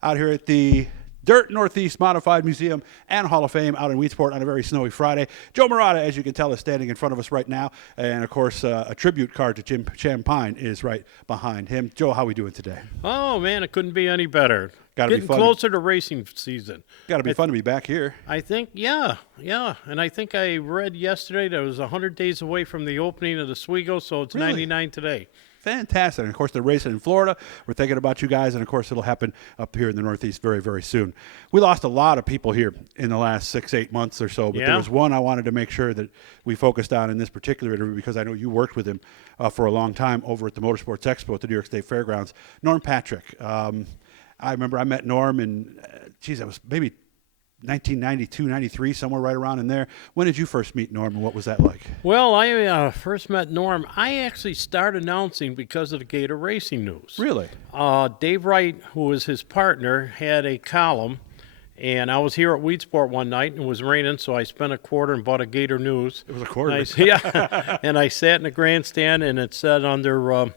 Out here at the Dirt Northeast Modified Museum and Hall of Fame out in Weedsport on a very snowy Friday. Joe Marotta, as you can tell, is standing in front of us right now. And, of course, a tribute card to Jim Champagne is right behind him. Joe, how are we doing today? Oh, man, it couldn't be any better. Gotta be Getting fun. closer to racing season. Got to be fun to be back here. I think, yeah. And I think I read yesterday that it was 100 days away from the opening of the Oswego, so it's Really? 99 today. Fantastic. And, of course, they're racing in Florida. We're thinking about you guys, and, of course, it'll happen up here in the Northeast very, very soon. We lost a lot of people here in the last 6-8 months or so, but there was one I wanted to make sure that we focused on in this particular interview because I know you worked with him for a long time over at the Motorsports Expo at the New York State Fairgrounds. Norm Partrick. I remember I met Norm in, that was maybe 1992, 93, somewhere right around in there. When did you first meet Norm, and what was that like? Well, I first met Norm. I actually started announcing because of the Gator Racing News. Really? Dave Wright, who was his partner, had a column, and I was here at Weedsport one night, and it was raining, so I spent a quarter and bought a Gator News. It was a quarter? Yeah. And I sat in the grandstand, and it said under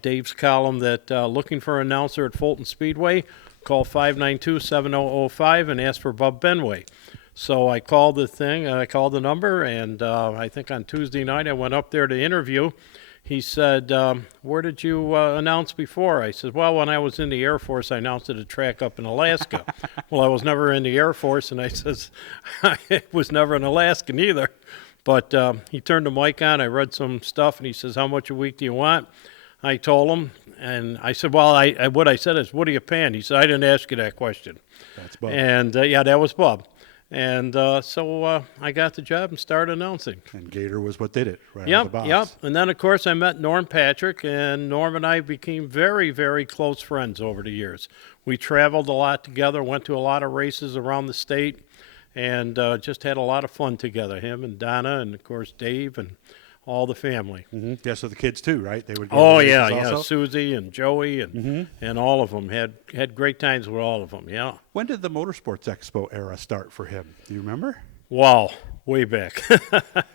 Dave's column that looking for an announcer at Fulton Speedway, call 592-7005 and ask for Bub Benway. So I called the number, and I think on Tuesday night I went up there to interview. He said, where did you announce before? I said, well, when I was in the Air Force, I announced at a track up in Alaska. Well, I was never in the Air Force, and I says, I was never in Alaska neither. But he turned the mic on, I read some stuff, and he says, how much a week do you want? I told him, and I said, well, what I said is, what are you paying? He said, I didn't ask you that question. That's Bub. And, that was Bub. And so I got the job and started announcing. And Gator was what did it, right out of the box. Yep. And then, of course, I met Norm Partrick, and Norm and I became very, very close friends over the years. We traveled a lot together, went to a lot of races around the state, and just had a lot of fun together, him and Donna and, of course, Dave and all the family. Mm-hmm. Yeah, so the kids too, right? They would go Oh to the yeah, races yeah. also? Susie and Joey and all of them had great times with all of them. Yeah. When did the Motorsports Expo era start for him? Do you remember? Wow, way back.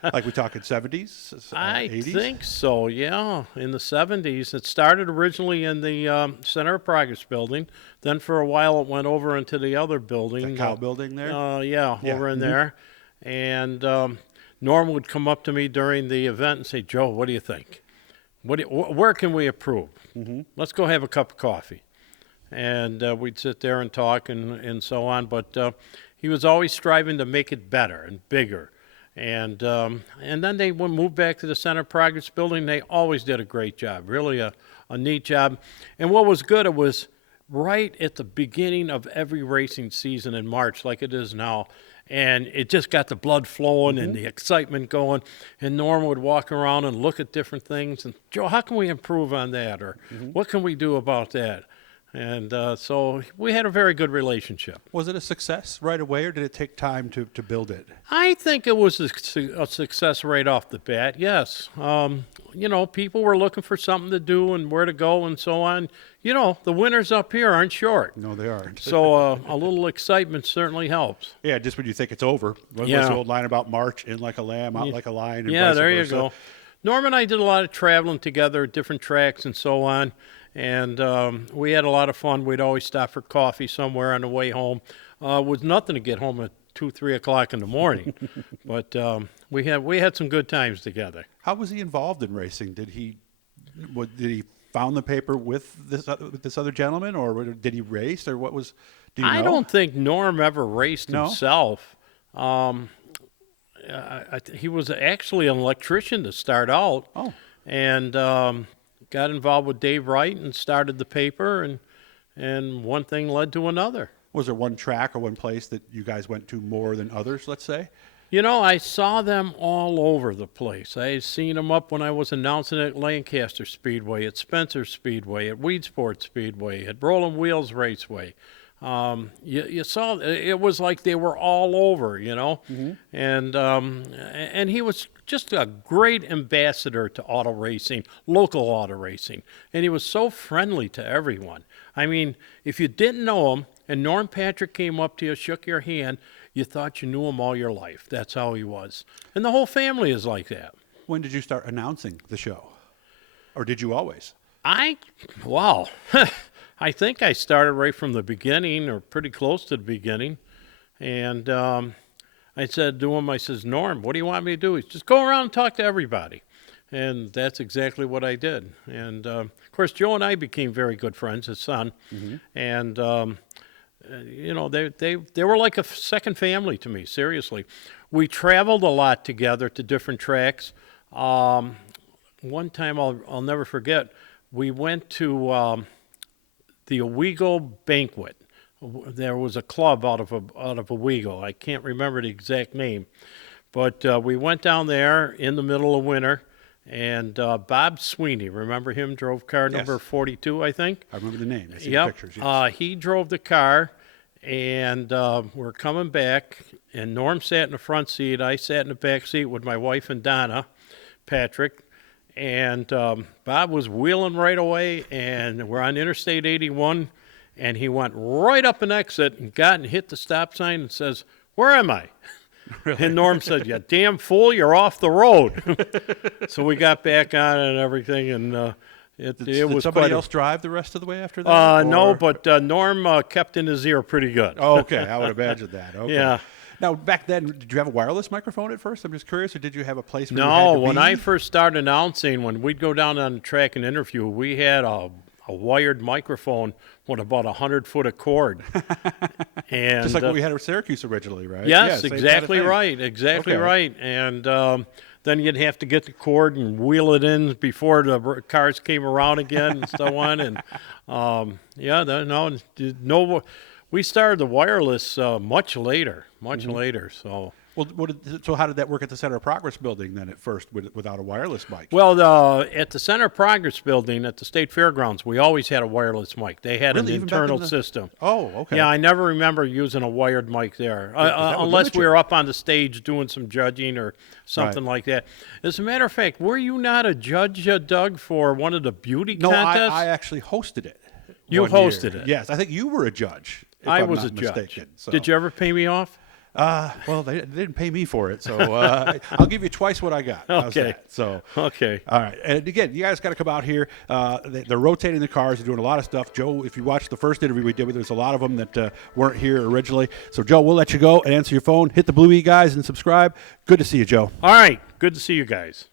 Like we talking 70s, I 80s? think so. Yeah, in the 70s. It started originally in the Center of Progress building. Then for a while it went over into the other building. The cow building there? Yeah, over in there, and. Norm would come up to me during the event and say, Joe, what do you think? Where can we improve? Let's go have a cup of coffee. And we'd sit there and talk and so on. But he was always striving to make it better and bigger. And then they would move back to the Center of Progress building. They always did a great job, really a neat job. And what was good, it was right at the beginning of every racing season in March, like it is now. And it just got the blood flowing and the excitement going. And Norm would walk around and look at different things. And, Joe, how can we improve on that? Or what can we do about that? And so we had a very good relationship. Was it a success right away, or did it take time to build it? I think it was a success right off the bat, yes. People were looking for something to do and where to go and so on. The winters up here aren't short. No, they aren't. So a little excitement certainly helps. Yeah, just when you think it's over. What's the old line about March, in like a lamb, out like a lion, and Yeah, vice there you versa? go. Norm and I did a lot of traveling together at different tracks and so on. And we had a lot of fun. We'd always stop for coffee somewhere on the way home. With nothing to get home at 2-3 o'clock in the morning. But we had some good times together. How was he involved in racing? Did he found the paper with this other gentleman, or did he race, or what was? Do you know? I don't think Norm ever raced No? himself. He was actually an electrician to start out. Oh. And got involved with Dave Wright and started the paper, and one thing led to another. Was there one track or one place that you guys went to more than others, let's say? I saw them all over the place. I had seen them up when I was announcing at Lancaster Speedway, at Spencer Speedway, at Weedsport Speedway, at Rolling Wheels Raceway. You saw it was like they were all over, and he was just a great ambassador to auto racing, local auto racing, and he was so friendly to everyone. I mean, if you didn't know him and Norm Partrick came up to you, shook your hand, you thought you knew him all your life. That's how he was, and the whole family is like that. When did you start announcing the show, or did you always? Wow. I think I started right from the beginning, or pretty close to the beginning. And I said to him, I says, Norm, what do you want me to do? He says, just go around and talk to everybody. And that's exactly what I did. And, of course, Joe and I became very good friends, his son. And, you know, they were like a second family to me, seriously. We traveled a lot together to different tracks. One time I'll never forget, we went to the Owego Banquet. There was a club out of Owego. I can't remember the exact name. But we went down there in the middle of winter. And Bob Sweeney, remember him? Drove car number 42, I think. I remember the name. I see the pictures. Yes. He drove the car, and we're coming back, and Norm sat in the front seat. I sat in the back seat with my wife and Donna Patrick, and Bob was wheeling right away, and we're on Interstate 81, and he went right up an exit and got and hit the stop sign and says, "Where am I?" Really? And Norm said, "You damn fool, you're off the road." So we got back on it and everything, and it did was somebody else drive the rest of the way after that? No, but Norm kept in his ear pretty good. Oh, okay. I would imagine that. Okay. Yeah. Now, back then, did you have a wireless microphone at first? I'm just curious, or did you have a place where No, you had to when be? I first started announcing, when we'd go down on the track and interview, we had a wired microphone with about 100-foot of cord. And just like what we had at Syracuse originally, right? Yes, same exactly kind of right. Exactly Okay. right. And then you'd have to get the cord and wheel it in before the cars came around again and so on. And we started the wireless much later, later. So. Well, so how did that work at the Center of Progress building then at first without a wireless mic? Well, at the Center of Progress building at the State Fairgrounds, we always had a wireless mic. They had Really? an Even back in internal the- system. Oh, okay. Yeah, I never remember using a wired mic there, 'cause that would unless limit we you. were up on the stage doing some judging or something like that. As a matter of fact, were you not a judge, Doug, for one of the beauty No, contests? I actually hosted it. You one hosted year. it? Yes, I think you were a judge. If I I'm was not a judge. mistaken, so. Did you ever pay me off? Well, they didn't pay me for it, so I'll give you twice what I got. How's Okay. that? So, Okay. all right. And again, you guys got to come out here. They're rotating the cars. They're doing a lot of stuff. Joe, if you watched the first interview we did with, there's a lot of them that weren't here originally. So, Joe, we'll let you go and answer your phone. Hit the Blue E guys and subscribe. Good to see you, Joe. All right. Good to see you guys.